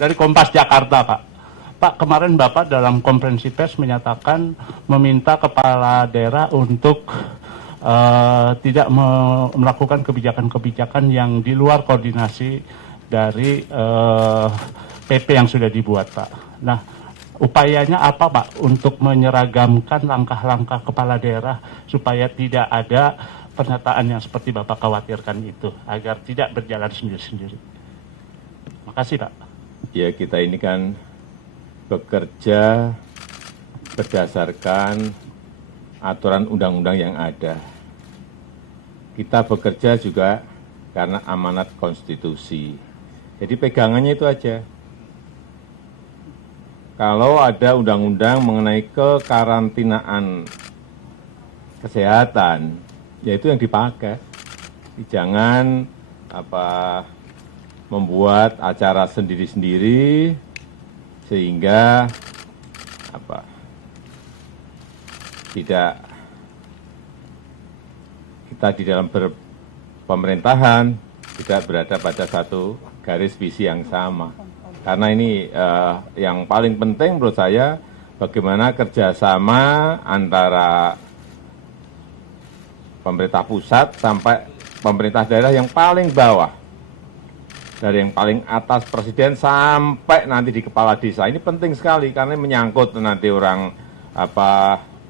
dari Kompas Jakarta, Pak. Pak, kemarin Bapak dalam konferensi pers menyatakan meminta kepala daerah untuk tidak melakukan kebijakan-kebijakan yang di luar koordinasi dari PP yang sudah dibuat, Pak. Nah, upayanya apa, Pak, untuk menyeragamkan langkah-langkah kepala daerah supaya tidak ada pernyataan yang seperti Bapak khawatirkan itu, agar tidak berjalan sendiri-sendiri? Makasih, Pak. Ya, kita ini kan bekerja berdasarkan aturan undang-undang yang ada. Kita bekerja juga karena amanat konstitusi. Jadi pegangannya itu aja. Kalau ada undang-undang mengenai kekarantinaan kesehatan, ya itu yang dipakai. Jangan membuat acara sendiri-sendiri sehingga tidak kita di dalam pemerintahan tidak berada pada satu garis visi yang sama. Karena ini yang paling penting menurut saya, bagaimana kerjasama antara pemerintah pusat sampai pemerintah daerah yang paling bawah. Dari yang paling atas presiden sampai nanti di kepala desa. Ini penting sekali karena menyangkut nanti orang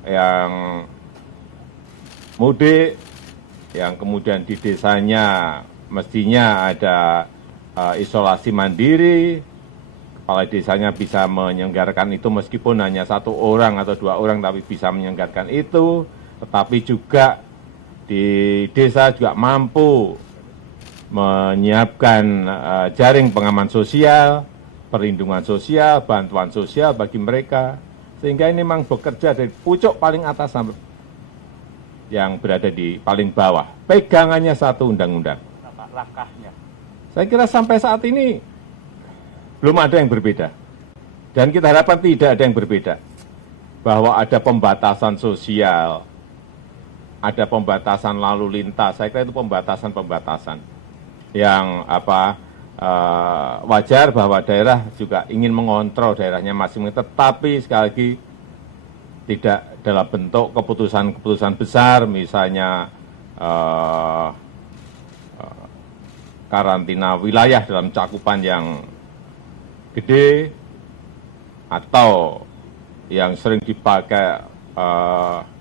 yang mudik, yang kemudian di desanya mestinya ada isolasi mandiri, kepala desanya bisa menyelenggarakan itu meskipun hanya 1 orang atau 2 orang tapi bisa menyelenggarakan itu, tetapi juga di desa juga mampu menyiapkan jaring pengaman sosial, perlindungan sosial, bantuan sosial bagi mereka. Sehingga ini memang bekerja dari pucuk paling atas sampai yang berada di paling bawah. Pegangannya satu undang-undang. Langkahnya. Saya kira sampai saat ini belum ada yang berbeda. Dan kita harapkan tidak ada yang berbeda. Bahwa ada pembatasan sosial, ada pembatasan lalu lintas. Saya kira itu pembatasan-pembatasan yang wajar bahwa daerah juga ingin mengontrol daerahnya masing-masing, tetapi sekali lagi tidak dalam bentuk keputusan-keputusan besar, misalnya karantina wilayah dalam cakupan yang gede, atau yang sering dipakai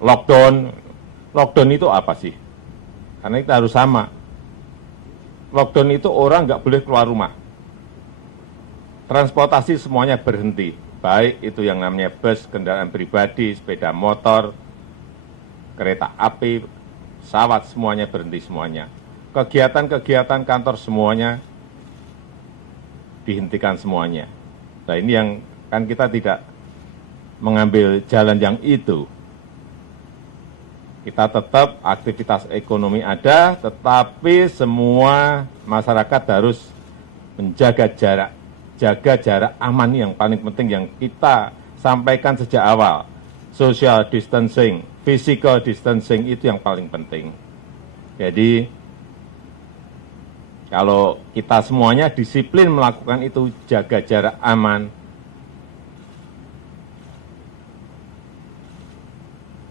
lockdown. Lockdown itu apa sih? Karena kita harus sama. Lockdown itu orang nggak boleh keluar rumah. Transportasi semuanya berhenti. Baik itu yang namanya bus, kendaraan pribadi, sepeda motor, kereta api, pesawat, semuanya berhenti semuanya. Kegiatan-kegiatan kantor semuanya dihentikan semuanya. Nah ini yang kan kita tidak mengambil jalan yang itu. Kita tetap aktivitas ekonomi ada, tetapi semua masyarakat harus menjaga jarak aman yang paling penting yang kita sampaikan sejak awal. Social distancing, physical distancing itu yang paling penting. Jadi kalau kita semuanya disiplin melakukan itu, jaga jarak aman,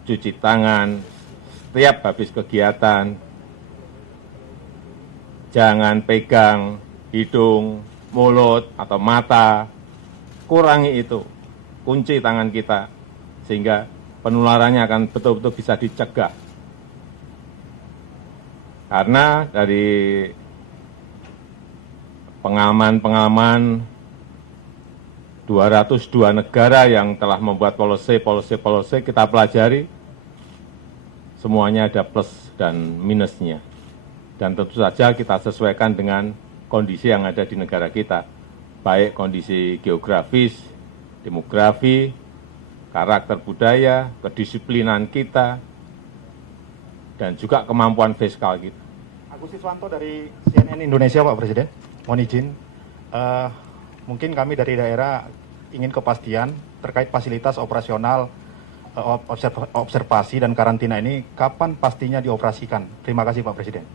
cuci tangan setiap habis kegiatan, jangan pegang hidung, mulut, atau mata, kurangi itu, kunci tangan kita, sehingga penularannya akan betul-betul bisa dicegah. Karena dari pengalaman 202 negara yang telah membuat policy kita pelajari, semuanya ada plus dan minusnya. Dan tentu saja kita sesuaikan dengan kondisi yang ada di negara kita, baik kondisi geografis, demografi, karakter budaya, kedisiplinan kita, dan juga kemampuan fiskal kita. Agus Siswanto dari CNN Indonesia, Pak Presiden. Mohon izin, mungkin kami dari daerah ingin kepastian terkait fasilitas operasional observasi dan karantina ini, kapan pastinya dioperasikan? Terima kasih Pak Presiden.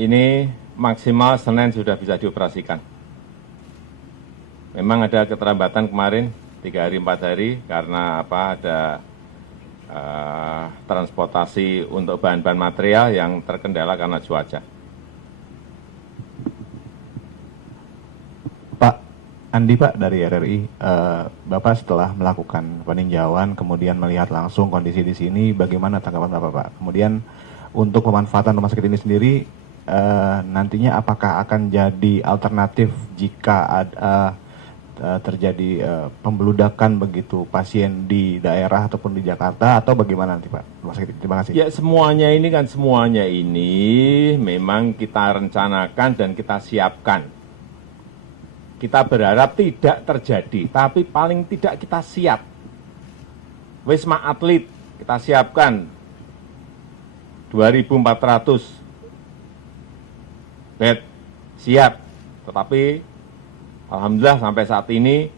Ini maksimal Senin sudah bisa dioperasikan. Memang ada keterlambatan kemarin 3 hari 4 hari karena ada transportasi untuk bahan-bahan material yang terkendala karena cuaca. Pak Andi, Pak, dari RRI, Bapak setelah melakukan peninjauan kemudian melihat langsung kondisi di sini, bagaimana tanggapan Bapak, Pak? Kemudian untuk pemanfaatan rumah sakit ini sendiri nantinya apakah akan jadi alternatif jika terjadi pembeludakan begitu pasien di daerah ataupun di Jakarta, atau bagaimana nanti, Pak? Rumah sakit, terima kasih. Ya semuanya ini memang kita rencanakan dan kita siapkan. Kita berharap tidak terjadi, tapi paling tidak kita siap. Wisma Atlet kita siapkan 2.400 bed siap, tetapi alhamdulillah sampai saat ini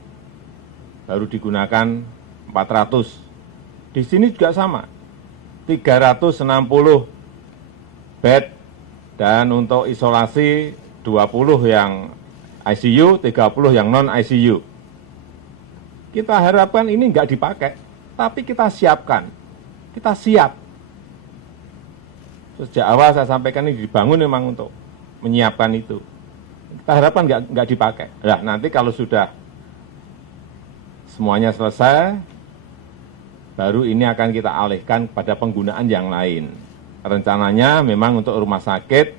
baru digunakan 400. Di sini juga sama, 360 bed, dan untuk isolasi 20 yang ICU, 30 yang non-ICU. Kita harapkan ini nggak dipakai, tapi kita siapkan, kita siap. Sejak awal saya sampaikan ini dibangun memang untuk menyiapkan itu. Kita harapkan nggak dipakai. Nah, nanti kalau sudah semuanya selesai, baru ini akan kita alihkan pada penggunaan yang lain. Rencananya memang untuk rumah sakit,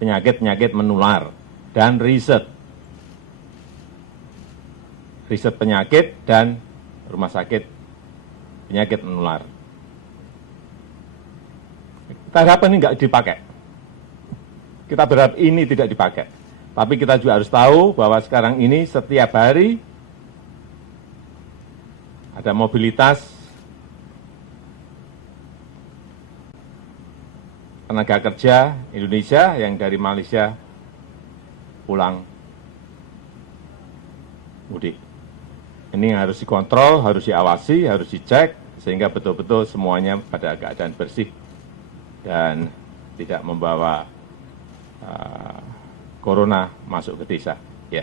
penyakit-penyakit menular, dan riset penyakit dan rumah sakit penyakit menular. Kita harapkan ini nggak dipakai. Kita berharap ini tidak dipakai. Tapi kita juga harus tahu bahwa sekarang ini setiap hari ada mobilitas tenaga kerja Indonesia yang dari Malaysia pulang mudik. Ini yang harus dikontrol, harus diawasi, harus dicek, sehingga betul-betul semuanya pada keadaan bersih dan tidak membawa corona masuk ke desa. Ya.